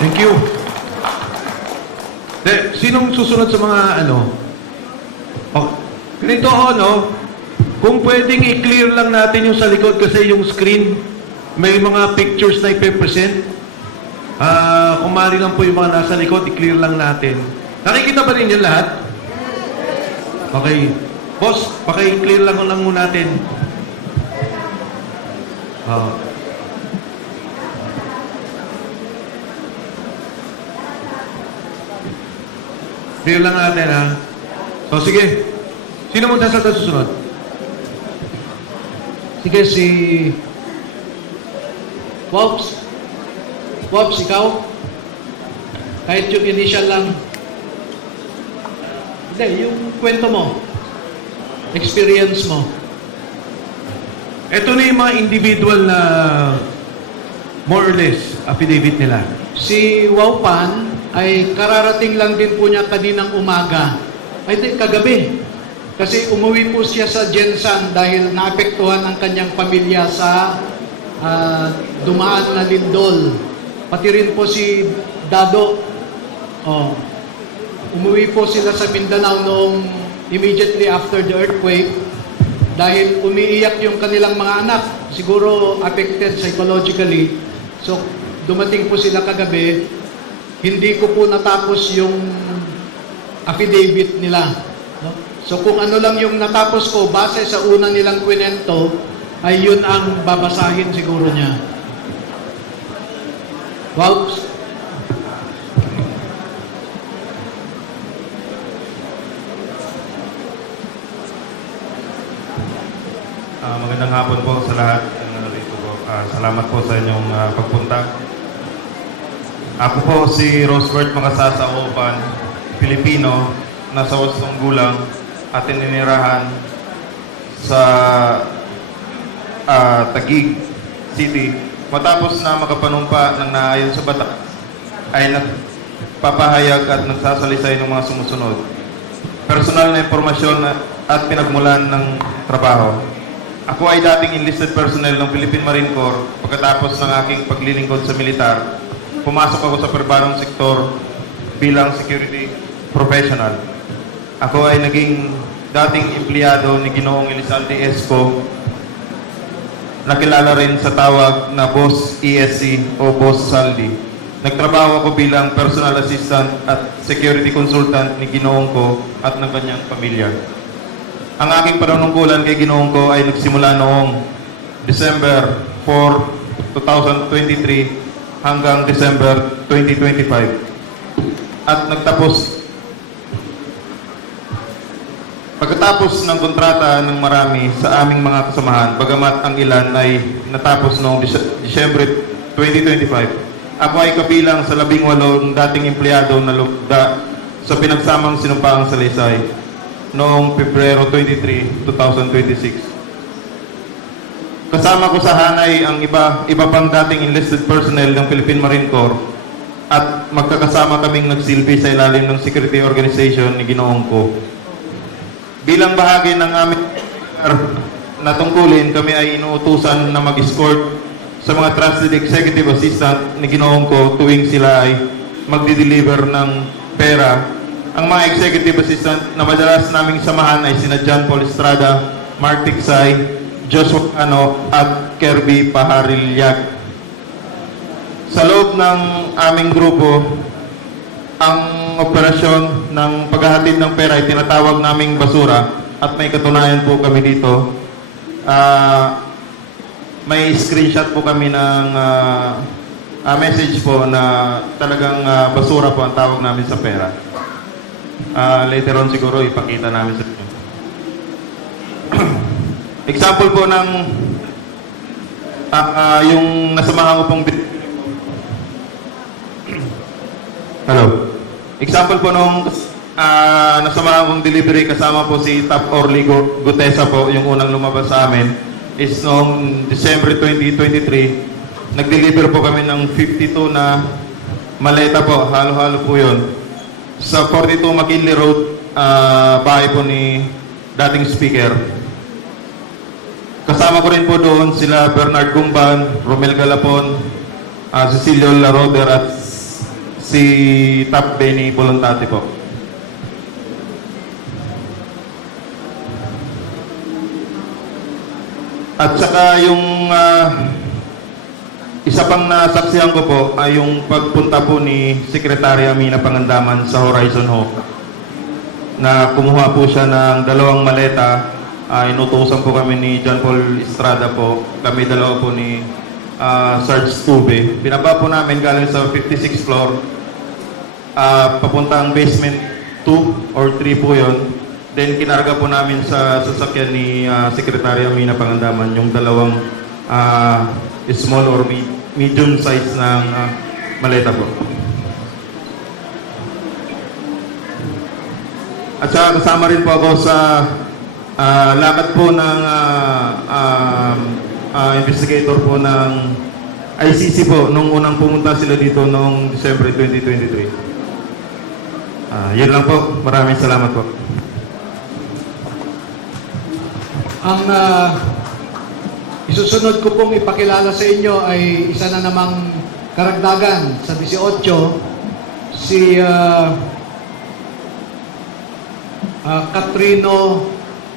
Thank you. Sinong susunod sa mga ano? Oh, ganito no? Kung pwedeng i-clear lang natin yung sa likod kasi yung screen, may mga pictures na ipe-present. Kung mali lang po yung mga nasa likod, i-clear lang natin. Nakikita ba rin yan lahat? Okay. Boss, paki-clear lang muna natin. Clear lang natin, ha? So, sige. Sino mo sa susunod? Sige, si Wops. Wops, ikaw? Kahit yung initial lang. Hindi, yung kwento mo. Experience mo. Ito na yung mga individual na more or less affidavit nila. Si Waupan ay kararating lang din po niya kaninang umaga. Ay, di, kagabi. Kasi umuwi po siya sa Jensan dahil naapektuhan ang kanyang pamilya sa dumaan na lindol. Pati rin po si Dado. Oh. Umuwi po sila sa Mindanao noong immediately after the earthquake dahil umiiyak yung kanilang mga anak. Siguro affected psychologically. So, dumating po sila kagabi. Hindi ko po natapos yung affidavit nila. No? So, kung ano lang yung natapos ko, base sa una nilang kwento, ay yun ang babasahin siguro niya. Wow. Magandang hapon po sa lahat ng narito po. Salamat po sa inyong pagpunta. Ako po si Rosbert Makasasa Opan, Pilipino, nasa 8 gulang at ininirahan sa Taguig City. Matapos na makapanumpa ng naayon sa batas, ay nagpapahayag at nagsasalisay ng mga sumusunod. Personal na impormasyon at pinagmulan ng trabaho. Ako ay dating enlisted personnel ng Philippine Marine Corps. Pagkatapos ng aking paglilingkod sa militar, pumasok ako sa perbanong sektor bilang security professional. Ako ay naging dating empleyado ni Ginoong Elizalde Esco, nakilala rin sa tawag na Boss ESC o Boss Saldi. Nagtrabaho ako bilang personal assistant at security consultant ni Ginoong ko at ng kanyang pamilya. Ang aking panunungkulan kay Ginoong ko ay nagsimula noong December 4, 2023 hanggang December 2025. At pagkatapos ng kontrata ng marami sa aming mga kasamahan, bagamat ang ilan ay natapos noong Disyembre 2025, ako ay kabilang sa 18 dating empleyado na lugda sa pinagsamang sinumpaang salaysay noong Pebrero 23, 2026. Kasama ko sa hanay ang iba pang dating enlisted personnel ng Philippine Marine Corps at magkakasama kaming nagsilbi sa ilalim ng security organization ni Ginoong ko. Bilang bahagi ng aming na tungkulin, kami ay inuutusan na mag-escort sa mga trusted executive assistant ni Ginoong ko tuwing sila ay magdi-deliver ng pera. Ang mga executive assistant na madalas naming samahan ay sina John Paul Estrada, Mark Tiksay, Joshua Ano at Kirby Paharilyag. Sa loob ng aming grupo, ang operasyon ng paghahatid ng pera ay tinatawag naming basura at may katunayan po kami dito. May screenshot po kami ng message po na talagang basura po ang tawag namin sa pera. Later on siguro ipakita namin sa inyo. Example po ng yung nasamahan ko pong hello. Example po nung nasamahan kong delivery kasama po si Top Orly Gutesa po, yung unang lumabas sa amin, is noong December 2023. Nag-deliver po kami ng 52 na maleta po, halo-halo po yun. Sa 42 McKinley Road, bahay po ni dating speaker. Kasama ko rin po doon sila Bernard Gumban, Romel Galapon, Cecilio Laroder at si Tap Benny Volontate po. At saka yung isa pang nasaksihan ko po ay yung pagpunta po ni Secretary Amina Pangandaman sa Horizon Hawk na kumuha po siya ng 2 maleta. Inutusan po kami ni John Paul Estrada po. Kami dalawa po ni Sarge Stube. Binaba po namin galing sa 56th floor papuntang basement 2 or 3 po yon. Then kinarga po namin sa sasakyan ni Secretary Amina Pangandaman yung 2 small or medium size ng maleta po. At saka kasama rin po ako sa lakad po ng investigator po ng ICC po nung unang pumunta sila dito noong December 2023. Yun lang po. Maraming salamat po. Ang isusunod ko pong ipakilala sa inyo ay isa na namang karagdagan sa 18, si Catrino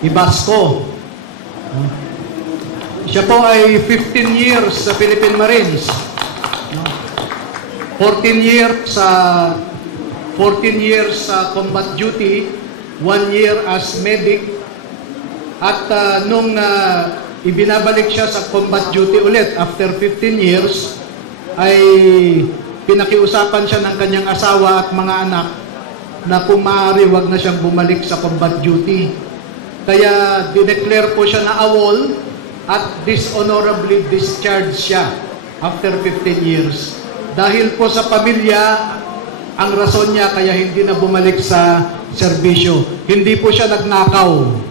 Ibasco. Siya po ay 15 years sa Philippine Marines. 14 years sa combat duty, 1 year as medic. At nung ibinabalik siya sa combat duty ulit after 15 years, ay pinakiusapan siya ng kanyang asawa at mga anak na kung maaari wag na siyang bumalik sa combat duty. Kaya dineclare po siya na AWOL at dishonorably discharged siya after 15 years. Dahil po sa pamilya, ang rason niya kaya hindi na bumalik sa serbisyo. Hindi po siya nagnakaw.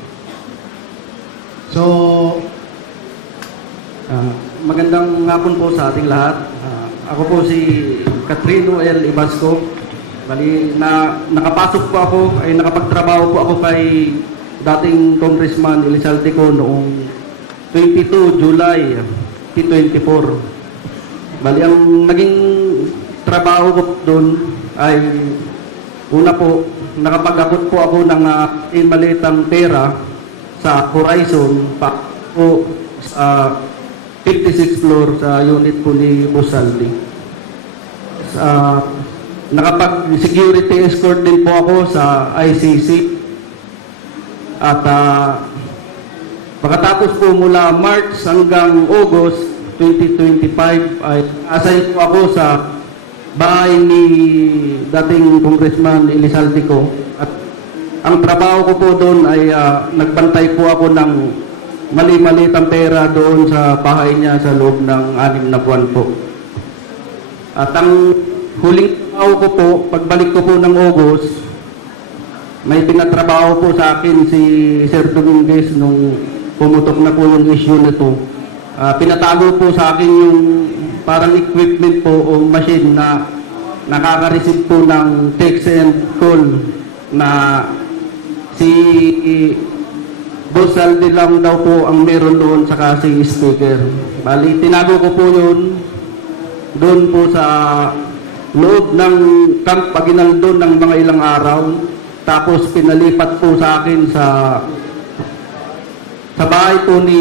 So, magandang hapon po sa ating lahat. Ako po si Catrino L. Ibasco. Bali, nakapasok po ako, ay nakapagtrabaho po ako kay dating Congressman Elizalde ko noong 22 July 2024. Bali, ang naging trabaho ko doon ay una po, nakapag-akot po ako ng malitang pera sa Horizon pa po sa 56th floor sa unit po ni Bosaldi. Nakapag-security escort din po ako sa ICC. At pagkatapos po mula March hanggang August 2025 ay assign po ako sa bahay ni dating Congressman Elizalde ko. At ang trabaho ko po doon ay nagbantay po ako ng mali-malitang pera doon sa bahay niya sa loob ng 6 na buwan po. At ang huling trabaho ko po, pagbalik ko po ng August, may pinatrabaho po sa akin si Sir Dominguez nung pumutok na po yung issue na to. Pinatago po sa akin yung parang equipment po o machine na nakaka-receive po ng text and call na si Boss Aldi lang daw po ang meron doon saka si speaker. Bali, tinago ko po yun doon po sa loob ng Camp Aguinaldo ng mga ilang araw. Tapos pinalipat po sa akin sa bahay po ni